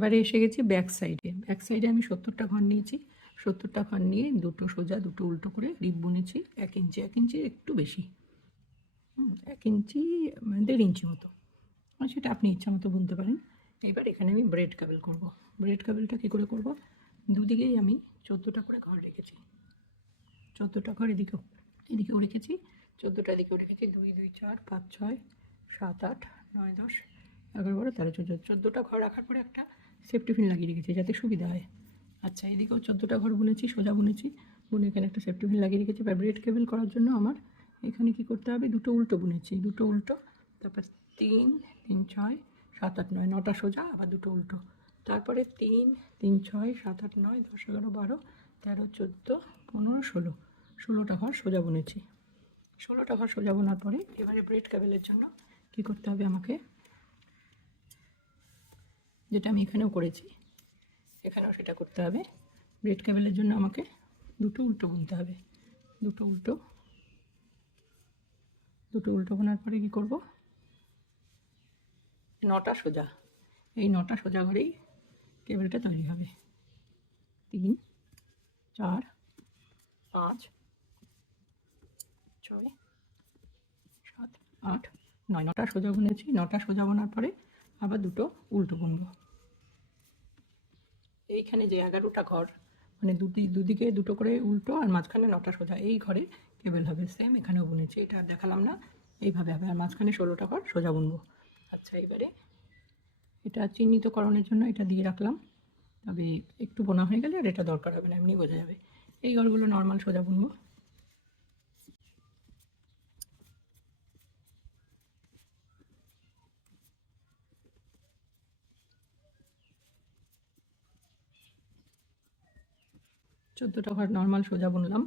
এবারে এসে গেছি ব্যাক সাইডে আমি 70টা ঘর নিয়েছি। 70টা ঘর নিয়ে দুটো সোজা দুটো উল্টো করে রিপ বুনেছি 1 ইঞ্চির একটু বেশি, 1 ইঞ্চি 1.5 ইঞ্চি মতো, সেটা আপনি ইচ্ছা মতো বুনতে পারেন। এবার এখানে আমি ব্রেড কাবেল করব। ব্রেড কাবেলটা কী করে করব, দুদিকেই আমি 14টা করে ঘর রেখেছি। 14টা ঘর এদিকেও রেখেছি, 14টা এদিকেও রেখেছি। 2 2 4 5 6 7 8 9 10 11 12 13 14, 14টা ঘর রাখার পরে একটা সেফটি পিন লাগিয়ে রেখেছি যাতে সুবিধা হয়। আচ্ছা, এদিকেও 14টা ঘর বুনেছি, সোজা বুনেছি, বুনে এখানে একটা সেফটি পিন লাগিয়ে রেখেছি। এবার ব্রেড কেবল করার জন্য আমার এখানে কি করতে হবে, দুটো উল্টো বুনেছি, দুটো উল্টো, তারপর 3 3 6 7 8 9, 9টা সোজা আবার দুটো উল্টো, তারপরে 3 3 6 7 8 9 10 11 12 13 14 15 16, 16টা ঘর সোজা বুনেছি। 16টা ঘর সোজা বোনার পরে এবারে ব্রেড কেবলের জন্য কি করতে হবে আমাকে, যেটা আমি এখানেও করেছি, এখানেও সেটা করতে হবে। ব্রেড কেবলের জন্য আমাকে দুটো উল্টো বুনতে হবে, দুটো উল্টো বোনার পরে কি করব, 9টা সোজা, এই 9টা সোজা ঘরেই কেবলটা তৈরি হবে। 3 4 5 6 7 8 9, 9টা সোজা বুনেছি। 9টা সোজা বোনার পরে আবার দুটো উল্টো বুনবো। এইখানে যে 11টা ঘর, মানে দুদিকে দুটো করে উল্টো আর মাঝখানে 9টা সোজা, এই ঘরে কেবল হবে। সেম এখানেও বুনেছি, এটা আর দেখালাম না, এইভাবে হবে। আর মাঝখানে 16টা ঘর সোজা বুনবো। আচ্ছা, এবারে এটা চিহ্নিতকরণের জন্য এটা দিয়ে রাখলাম, তবে একটু বোনা হয়ে গেলে আর এটা দরকার হবে না, এমনি বোঝা যাবে। এই ঘরগুলো নর্মাল সোজা বুনবো। চোদ্দোটা ঘর নর্মাল সোজা বুনলাম,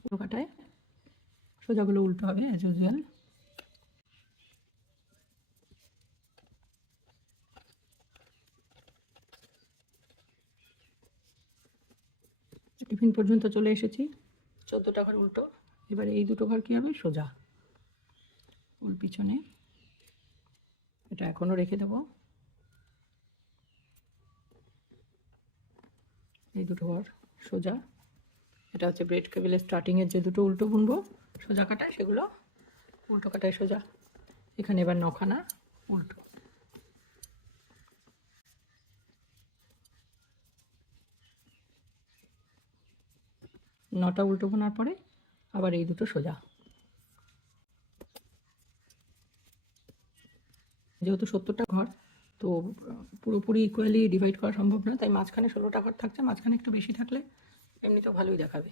পুরো কাটায় সোজাগুলো উল্টো হবে অ্যাজ ইউজুয়াল। টিফিন পর্যন্ত চলে এসেছি, 14টা ঘর উল্টো। এবারে এই দুটো ঘর কী হবে, সোজা, উল পিছনে, এটা এখনও রেখে দেবো। এই দুটো ঘর সোজা, এটা হচ্ছে ব্রেড কেবলের স্টার্টিংয়ের যে দুটো উল্টো বুনবো সোজা কাটায়, সেগুলো উল্টো কাটায় সোজা। এখানে এবার 9খানা উল্টো, নটা উল্টো বোনার পরে আবার এই দুটো সোজা। যেহেতু 70টা ঘর, তো পুরোপুরি ইকুয়ালি ডিভাইড করা সম্ভব না, তাই মাঝখানে 16টা ঘর থাকছে, মাঝখানে একটু বেশি থাকলে এমনিতেও ভালোই দেখাবে।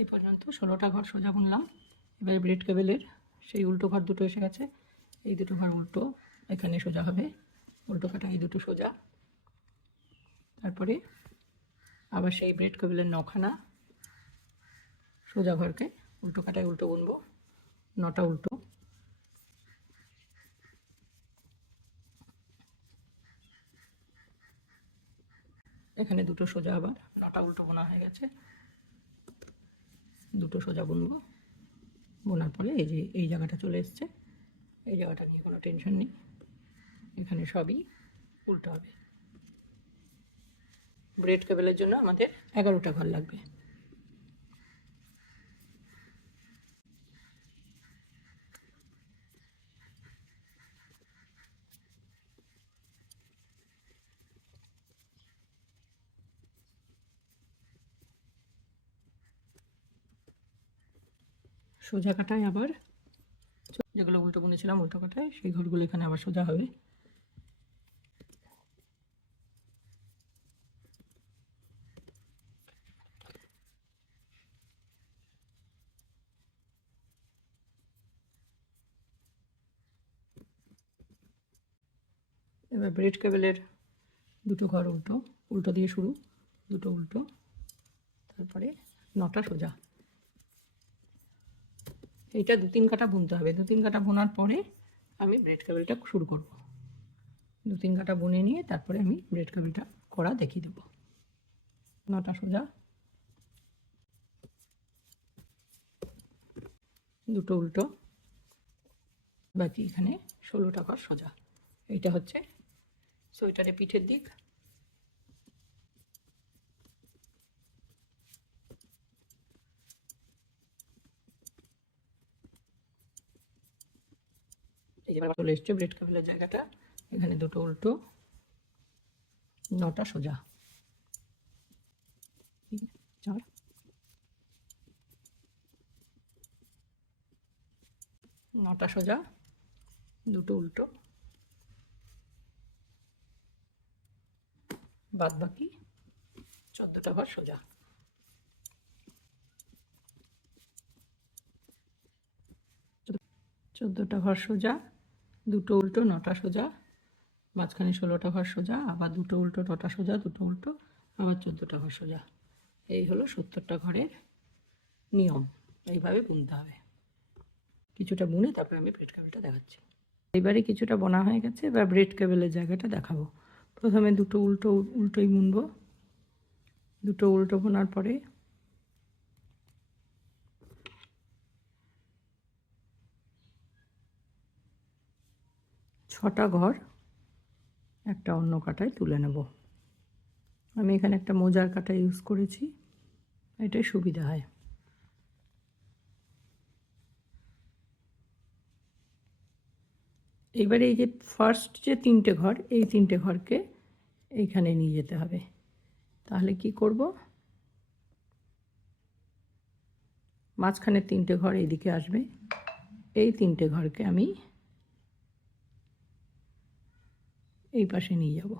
এই পর্যন্ত 16টা ঘর সোজা বুনলাম। এবারে ব্রেড কেবলের সেই উল্টো ঘর দুটো এসে গেছে, এই দুটো ঘর উল্টো, এখানে সোজা হবে, উল্টো কাটা এই দুটো সোজা। তারপরে আবার সেই ব্রেড কেবলের 9খানা সোজা ঘরকে উল্টো কাটায় উল্টো বুনবো, 9টা উল্টো। এখানে দুটো সোজা, আবার 9টা উল্টো বোনা হয়ে গেছে, দুটো সোজা বুনবো। বোনার পরে এই যে এই জায়গাটা চলে এসছে, এই জায়গাটা নিয়ে কোনো টেনশন নেই, এখানে সবই উল্টো হবে। ব্রেড কেবলের জন্য আমাদের 11টা ঘর লাগবে। সোজা কাটায় আবার যেগুলো উল্টো বুনেছিলাম উল্টো কাটায়, সেই ঘরগুলো এখানে আবার সোজা হবে। এবার ব্রেড কেবলের দুটো ঘর উল্টো, উল্টো দিয়ে শুরু, দুটো উল্টো, তারপরে 9টা সোজা। এইটা 2-3 কাটা বুনতে হবে, 2-3 কাটা বোনার পরে আমি ব্রেড কেবলটা শুরু করব। 2-3 কাটা বুনে নিয়ে তারপরে আমি ব্রেড কেবলটা করা দেখিয়ে দেবো। 9টা সোজা, দুটো উল্টো, বাকি এখানে 16টা ঘর সোজা। এইটা হচ্ছে সোয়েটারের পিঠের দিক। এই যে চলে এসছে ব্রেড কেবলের জায়গাটা, এখানে দুটো উল্টো, 9টা সোজা, 3 4 9টা সোজা, দুটো উল্টো, বাদ বাকি 14টা ঘর সোজা। 14টা ঘর সোজা, দুটো উল্টো, 9টা সোজা, মাঝখানে 16টা ঘর সোজা, আবার দুটো উল্টো, 9টা সোজা, দুটো উল্টো, আবার 14টা ঘর সোজা। এই হলো 70টা ঘরের নিয়ম। এইভাবে বুনতে হবে। কিছুটা বুনে তারপরে আমি ব্রেড কেবলটা দেখাচ্ছি। এবারে কিছুটা বোনা হয়ে গেছে, এবার ব্রেড কেবলের জায়গাটা দেখাবো। প্রথমে দুটো উল্টোই বুনবো। দুটো উল্টো বোনার পরে ছটা ঘর একটা অন্য কাটায় তুলে নেব। আমি এখানে একটা মোজার কাটা ইউজ করেছি, এটাই সুবিধা হয়। এবারে এই যে ফার্স্ট যে 3টে ঘর, এই 3টে ঘরকে এইখানে নিয়ে যেতে হবে। তাহলে কি করব, মাঝখানে 3টে ঘর এইদিকে আসবে, এই 3টে ঘরকে আমি এই পাশে নিয়ে যাব।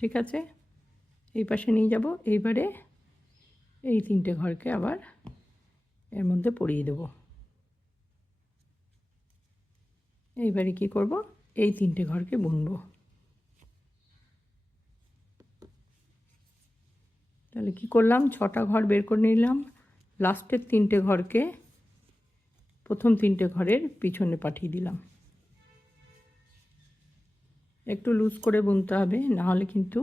ঠিক আছে, এই পাশে নিয়ে যাব। এইবারে এই 3টে ঘরকে আবার এর মধ্যে পরিয়ে দেব। এইবারে কি করব, এই 3টে ঘরকে বুনবো। তাহলে কি করলাম, 6টা ঘর বের করে নিলাম, লাস্টের 3টে ঘরকে প্রথম 3টে ঘরের পিছনে পাঠিয়ে দিলাম। একটু লুজ করে বুনতে হবে, না হলে কিন্তু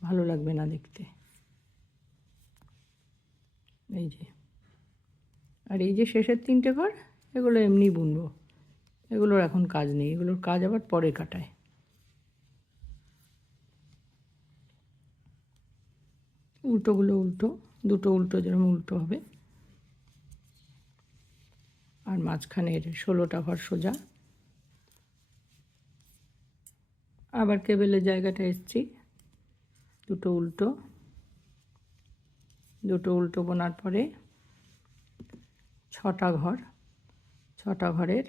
ভালো লাগবে না দেখতে। এই যে, আর এই যে শেষের 3টে ঘর, এগুলো এমনি বুনবো, এগুলোর এখন কাজ নেই, এগুলোর কাজ আবার পরে কাটায়। উল্টোগুলো উল্টো, দুটো উল্টো যেরকম উল্টো হবে, আর মাঝখানের 16টা ঘর সোজা। আবার কেবেলের জায়গাটা এসছি, দুটো উল্টো, দুটো উল্টো বোনার পরে 6টা ঘর, 6টা ঘরের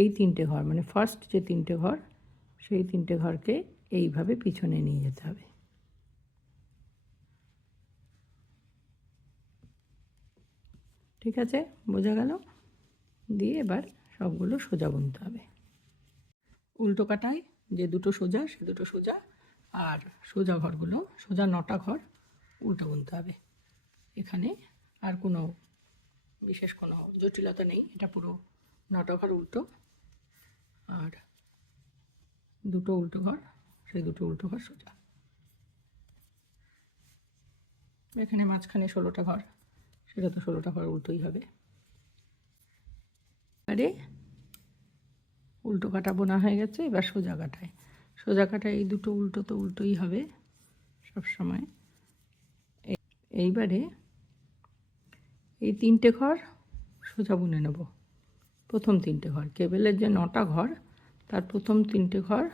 এই 3টে ঘর, মানে ফার্স্ট যে 3টে ঘর, সেই 3টে ঘরকে এইভাবে পিছনে নিয়ে যেতে হবে। ঠিক আছে, বোঝা গেল? দিয়ে এবার সবগুলো সোজা বুনতে হবে। উল্টো কাটায় যে দুটো সোজা, সে দুটো সোজা, আর সোজা ঘরগুলো, সোজা 9টা ঘর উল্টো বুনতে হবে। এখানে আর কোনো বিশেষ কোনো জটিলতা নেই, এটা পুরো 9টা ঘর উল্টো, আর দুটো উল্টো ঘর, সেই দুটো উল্টো ঘর সোজা। এখানে মাঝখানে 16টা ঘর, সেটা তো 16টা ঘর উল্টোই হবে। এবারে উল্টো কাটা বোনা হয়ে গেছে, এবার সোজা কাটায়। সোজা কাটায় এই দুটো উল্টো তো উল্টোই হবে সব সময়। এইবারে এই 3টে ঘর সোজা বুনে নেব। প্রথম 3টে ঘর, কেবেলের যে 9টা ঘর, তার প্রথম 3টে ঘর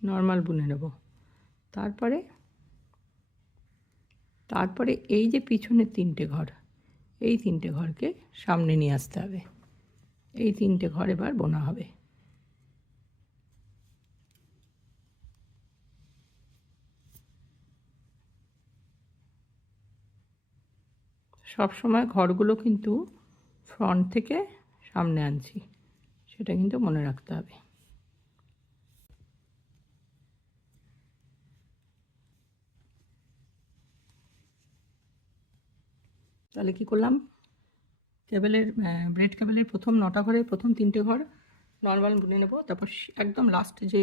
নর্মাল বুনে নেব। তারপরে এই যে পিছনের 3টে ঘর, এই 3টে ঘরকে সামনে নিয়ে আসতে হবে। এই 3টে ঘর এবার বোনা হবে। সব সময় ঘরগুলো কিন্তু ফ্রন্ট থেকে সামনে আনছি, সেটা কিন্তু মনে রাখতে হবে। তাহলে কি করলাম, কেবেলের ব্রেড কেবেলের প্রথম 9টা ঘরের প্রথম 3টে ঘর নর্মাল বুনে নেব। তারপর একদম লাস্ট যে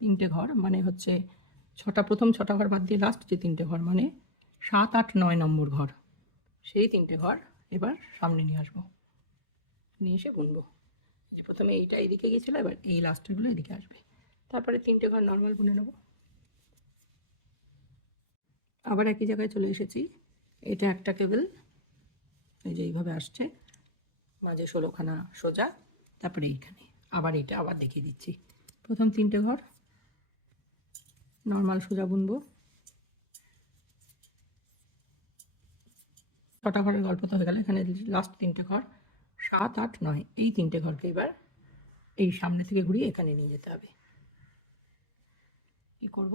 3টে ঘর মানে হচ্ছে 6টা, প্রথম 6টা ঘর বাদ দিয়ে লাস্ট যে 3টে ঘর মানে 7, 8, 9 নম্বর ঘর, সেই 3টে ঘর এবার সামনে নিয়ে আসবো, নিয়ে এসে বুনবো। যে প্রথমে এইটা এদিকে গিয়েছিলো, এবার এই লাস্টেরগুলো এদিকে আসবে। তারপরে 3টে ঘর নর্মাল বুনে নেব। আবার একই জায়গায় চলে এসেছি। এটা একটা কেবল, এই যে এইভাবে আসছে, মাঝে 16খানা সোজা, তারপরে এইখানে আবার এটা আবার দেখিয়ে দিচ্ছি। প্রথম 3টে ঘর নর্মাল সোজা বুনবো। 6টা ঘরের গল্প তো হয়ে গেল। এখানে লাস্ট 3টে ঘর 7, 8, 9, এই 3টে ঘরকে এবার এই সামনে থেকে ঘুরিয়ে এখানে নিয়ে যেতে হবে। কি করব,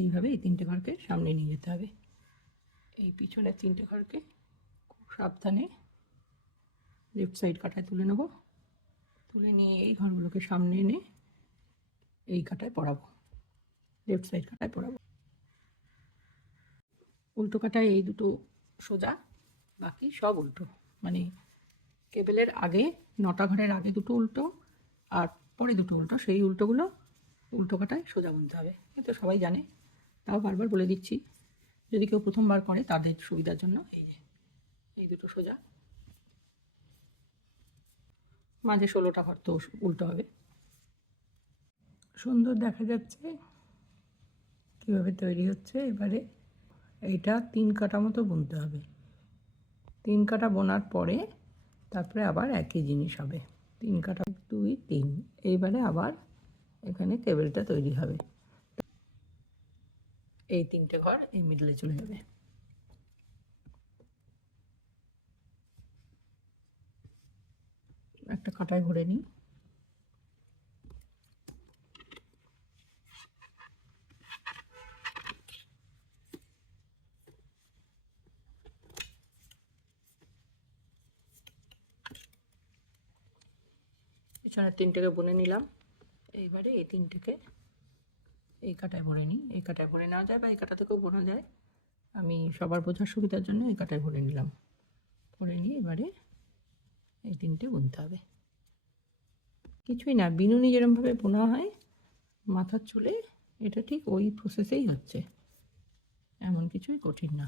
এইভাবে এই 3টে ঘরকে সামনে নিয়ে যেতে হবে। এই পিছনের 3টে ঘরকে খুব সাবধানে লেফট সাইড কাটায় তুলে নেব। তুলে নিয়ে এই ঘরগুলোকে সামনে এনে এই কাটায় পরাবো, লেফট সাইড কাটায় পরাবো। উল্টো কাটায় এই দুটো সোজা, বাকি সব উল্টো। মানে কেবেলের আগে 9টা ঘরের আগে দুটো উল্টো আর পরে দুটো উল্টো, সেই উল্টোগুলো উল্টো কাটায় সোজা বুনতে হবে। কিন্তু সবাই জানে, তাও বারবার বলে দিচ্ছি, যদি কেউ প্রথমবার করে তাদের সুবিধার জন্য। এই যে এই দুটো সোজা, মাঝে 16টা ঘর তো উল্টো হবে। সুন্দর দেখা যাচ্ছে কীভাবে তৈরি হচ্ছে। এবারে এইটা 3 কাটা মতো বুনতে হবে। 3 কাটা বোনার পরে তারপরে আবার একই জিনিস হবে। 3 কাটা 2, 3, এইবারে আবার এখানে কেবেলটা তৈরি হবে। এই 3টে ঘর এই মিডলে চলে যাবে। একটা কাটায় ভরে নিই। পিছনের 3টেকে বুনে নিলাম। এইবারে এই 3টেকে এই কাটায় ভরে নিই। এই কাটায় ভরে নেওয়া যায় বা এই কাটা থেকেও বোনা যায়, আমি সবার বোঝার সুবিধার জন্য এই কাটায় ভরে নিলাম। ভরে নিয়ে এবারে এই 3টে বুনতে হবে। কিছুই না, বিনুনি যেরকমভাবে বোনা হয় মাথার চুলে, এটা ঠিক ওই প্রসেসেই হচ্ছে, এমন কিছুই কঠিন না।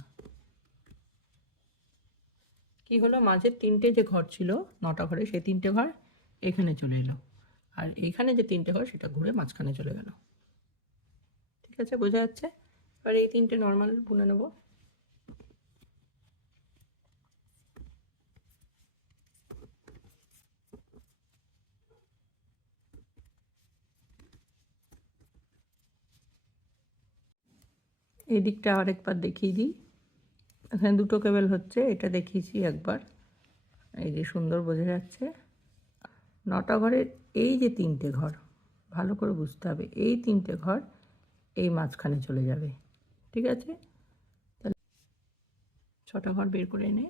কি হলো, মাঝের 3টে যে ঘর ছিল 9টা ঘরে, সেই 3টে ঘর এখানে চলে এলো, আর এইখানে যে 3টে ঘর সেটা ঘুরে মাঝখানে চলে গেল। ঠিক আছে, বোঝা যাচ্ছে? এবার এই 3টে নর্মাল বুনে নেব। এই দিকটা আরেকবার দেখিয়ে দিই। এখানে দুটো কেবল হচ্ছে, এটা দেখিয়েছি একবার, এই যে সুন্দর বোঝা যাচ্ছে। 9টা ঘরের এই যে 3টে ঘর ভালো করে বুঝতে হবে, এই 3টে ঘর এই মাঝখানে চলে যাবে। ঠিক আছে, তাহলে 6টা ঘর বের করে এনে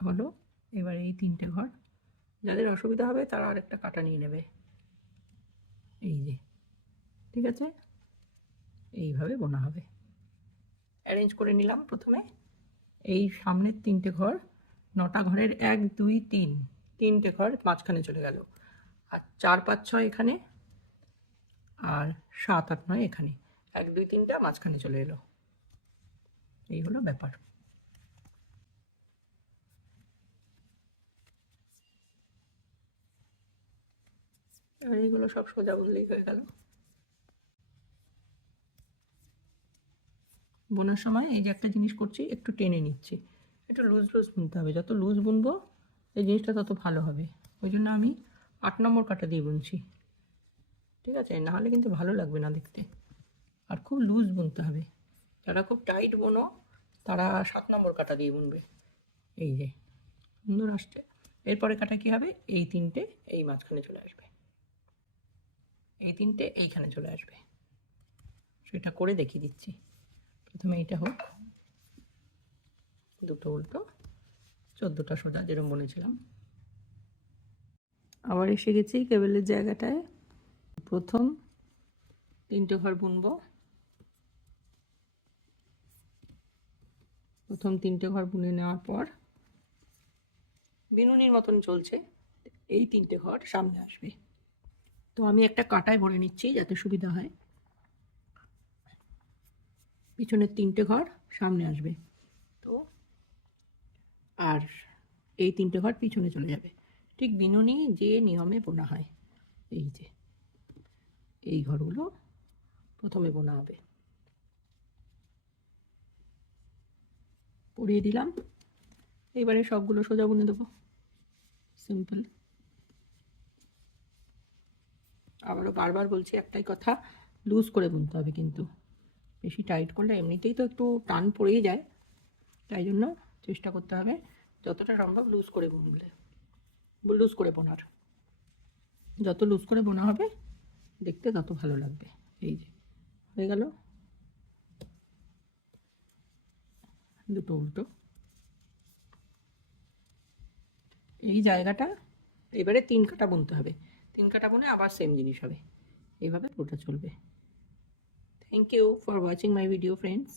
হলো। এবার এই 3টে ঘর, যাদের অসুবিধা হবে তারা আরেকটা কাটা নিয়ে নেবে। এই যে, ঠিক আছে, এইভাবে বোনা হবে। অ্যারেঞ্জ করে নিলাম। প্রথমে এই সামনের 3টে ঘর, 9টা ঘরের 1, 2, 3, 3টে ঘর মাঝখানে চলে গেল, আর 4, 5, 6 এখানে, আর 7, 8, 9 এখানে, 1, 2, 3টা মাঝখানে চলে এলো। এই হলো ব্যাপার। আর এইগুলো সব সোজা বললেই হয়ে গেল। বোনার সময় এই যে একটা জিনিস করছি, একটু টেনে নিচ্ছি, একটু লুজ লুজ বুনতে হবে। যত লুজ বুনবো এই জিনিসটা তত ভালো হবে। ওই জন্য আমি 8 নম্বর কাটা দিয়ে বুনছি। ঠিক আছে, নাহলে কিন্তু ভালো লাগবে না দেখতে। আর খুব লুজ বুনতে হবে। যারা খুব টাইট বোনো তারা 7 নম্বর কাটা দিয়ে বুনবে। এই যে সুন্দর আসছে। এরপরে কাটা কী হবে, এই 3টে এই মাঝখানে চলে আসবে, এই 3টে এইখানে চলে আসবে। সেটা করে দেখিয়ে দিচ্ছি। প্রথমে এইটা হোক, দুটো উল্টো, 14টা সোজা যেরকম বলেছিলাম। আবার এসে গেছি কেবেলের জায়গাটায়। প্রথম 3টে ঘর বুনবো, প্রথম 3টে ঘর বুনে নেওয়ার পর বিনুনির মতন চলছে, এই 3টে ঘর সামনে আসবে। তো আমি একটা কাঁটায় ভরে নিচ্ছি যাতে সুবিধা হয়। পিছনের 3টে ঘর সামনে আসবে, তো আর এই 3টে ঘর পিছনে চলে যাবে। ঠিক বিনুনি যে নিয়মে বোনা হয়, এই যে এই ঘরগুলো প্রথমে বোনা হবে। পরিয়ে দিলাম, এবারে সবগুলো সোজা বুনে দেবো, সিম্পল। আবারও বারবার বলছি একটাই কথা, লুজ করে বুনতে হবে, কিন্তু বেশি টাইট করলে এমনিতেই তো একটু টান পড়েই যায়, তাই জন্য চেষ্টা করতে হবে যতটা সম্ভব লুজ করে বুনলে, লুজ করে বোনার। যত লুজ করে বোনা হবে দেখতে তত ভালো লাগবে। এই যে হয়ে গেল দুটো উল্টো। এই জায়গাটা এবারে 3 কাটা বুনতে হবে, 3 কাটা বুনে আবার সেম জিনিস হবে, এইভাবে পুরোটা চলবে। Thank you for watching my video friends.